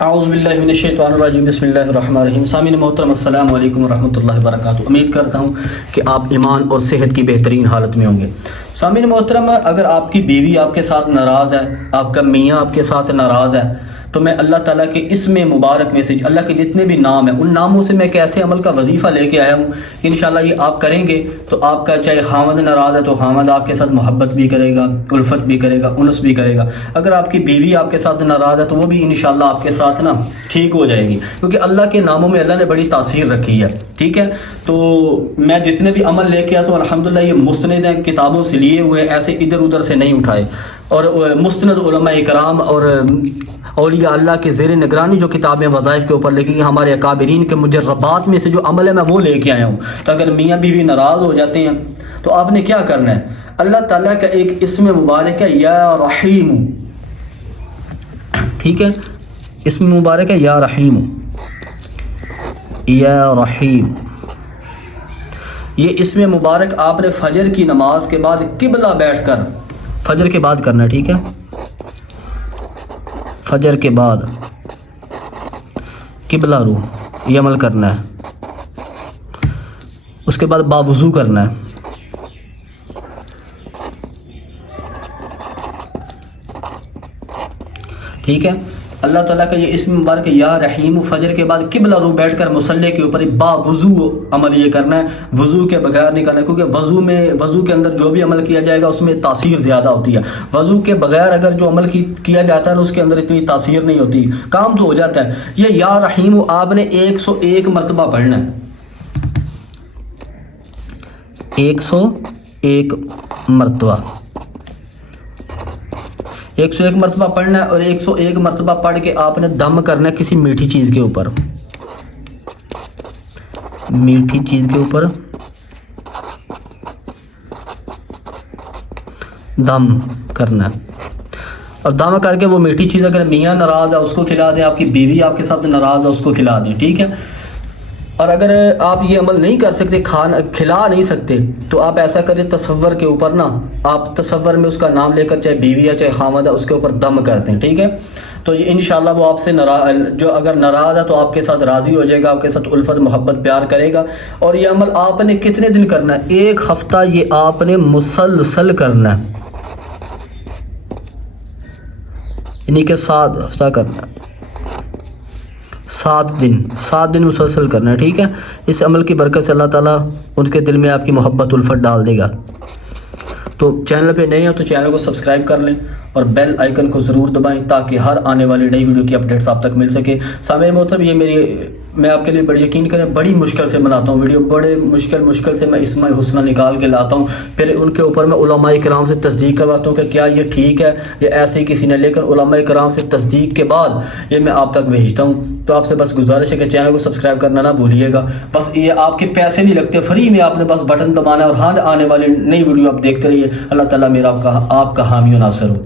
اعوذ باللہ من الشیطان الرجیم بسم اللہ الرحمن الرحیم۔ سامعین محترم السلام علیکم ورحمۃ اللہ وبرکاتہ۔ امید کرتا ہوں کہ آپ ایمان اور صحت کی بہترین حالت میں ہوں گے۔ سامعین محترم، اگر آپ کی بیوی آپ کے ساتھ ناراض ہے، آپ کا میاں آپ کے ساتھ ناراض ہے، تو میں اللہ تعالیٰ کے اسم مبارک میں سے اللہ کے جتنے بھی نام ہیں ان ناموں سے میں ایک ایسے عمل کا وظیفہ لے کے آیا ہوں کہ انشاءاللہ یہ آپ کریں گے تو آپ کا چاہے خامد ناراض ہے تو خامد آپ کے ساتھ محبت بھی کرے گا، الفت بھی کرے گا، انس بھی کرے گا۔ اگر آپ کی بیوی آپ کے ساتھ ناراض ہے تو وہ بھی انشاءاللہ آپ کے ساتھ ٹھیک ہو جائے گی، کیونکہ اللہ کے ناموں میں اللہ نے بڑی تاثیر رکھی ہے۔ ٹھیک ہے، تو میں جتنے بھی عمل لے کے آتا ہوں الحمدللہ یہ مستند ہیں، کتابوں سے لیے ہوئے، ایسے ادھر ادھر سے نہیں اٹھائے، اور مستند علماء اکرام اور اولیاء اللہ کے زیر نگرانی جو کتابیں وظائف کے اوپر لکھی ہیں، ہمارے اکابرین کے مجربات میں سے جو عمل ہے میں وہ لے کے آیا ہوں۔ تو اگر میاں بیوی ناراض ہو جاتے ہیں تو آپ نے کیا کرنا ہے؟ اللہ تعالیٰ کا ایک اسم مبارک ہے یا رحیم، ٹھیک ہے، اسم مبارک ہے یا رحیم، یا رحیم۔ یہ اسم مبارک آپ نے فجر کی نماز کے بعد قبلہ بیٹھ کر فجر کے بعد کرنا ہے، ٹھیک ہے، فجر کے بعد قبلہ رو یہ عمل کرنا ہے، اس کے بعد باوضو کرنا ہے۔ ٹھیک ہے، اللہ تعالیٰ کا یہ اسم مبارک یا رحیم، فجر کے بعد قبلہ رو بیٹھ کر مصلی کے اوپر باوضو عمل یہ کرنا ہے، وضو کے بغیر نہیں کرنا ہے، کیونکہ وضو کے اندر جو بھی عمل کیا جائے گا اس میں تاثیر زیادہ ہوتی ہے۔ وضو کے بغیر اگر جو عمل کیا جاتا ہے اس کے اندر اتنی تاثیر نہیں ہوتی، کام تو ہو جاتا ہے۔ یہ یا رحیم آپ نے 101 مرتبہ پڑھنا ہے، 101 مرتبہ، 101 مرتبہ پڑھنا ہے، اور 101 مرتبہ پڑھ کے آپ نے دم کرنا ہے کسی میٹھی چیز کے اوپر، میٹھی چیز کے اوپر دم کرنا ہے، اور دم کر کے وہ میٹھی چیز اگر میاں ناراض ہے اس کو کھلا دیں، آپ کی بیوی آپ کے ساتھ ناراض ہے اس کو کھلا دیں، ٹھیک ہے۔ اور اگر آپ یہ عمل نہیں کر سکتے، کھلا نہیں سکتے، تو آپ ایسا کریں، تصور کے اوپر آپ تصور میں اس کا نام لے کر چاہے بیوی ہے چاہے خامد ہے اس کے اوپر دم کرتے ہیں، ٹھیک ہے۔ تو یہ انشاءاللہ وہ آپ سے جو اگر ناراض ہے تو آپ کے ساتھ راضی ہو جائے گا، آپ کے ساتھ الفت محبت پیار کرے گا۔ اور یہ عمل آپ نے کتنے دن کرنا ہے؟ 1 ہفتہ یہ آپ نے مسلسل کرنا ہے، یعنی کہ 7 ہفتہ کرنا ہے، 7 دن مسلسل کرنا ہے، ٹھیک ہے۔ اس عمل کی برکت سے اللہ تعالیٰ ان کے دل میں آپ کی محبت الفت ڈال دے گا۔ تو چینل پہ نئے ہو تو چینل کو سبسکرائب کر لیں اور بیل آئیکن کو ضرور دبائیں تاکہ ہر آنے والی نئی ویڈیو کی اپڈیٹس آپ تک مل سکے۔ سامعین محترم، یہ میں آپ کے لیے بڑی یقین کریں بڑی مشکل سے بناتا ہوں ویڈیو، بڑے مشکل سے میں اسماء حسنہ نکال کے لاتا ہوں، پھر ان کے اوپر میں علماء کرام سے تصدیق کرواتا ہوں کہ کیا یہ ٹھیک ہے یا ایسے ہی کسی نے، لیکن علماء کرام سے تصدیق کے بعد یہ میں آپ تک بھیجتا ہوں۔ تو آپ سے بس گزارش ہے کہ چینل کو سبسکرائب کرنا نہ بھولیے گا، بس یہ آپ کے پیسے نہیں لگتے، فری میں آپ نے بس بٹن دبانا ہے اور ہر آنے والی نئی ویڈیو آپ دیکھتے رہیے۔ اللہ تعالیٰ میرا آپ کا حامی و ناصر ہو۔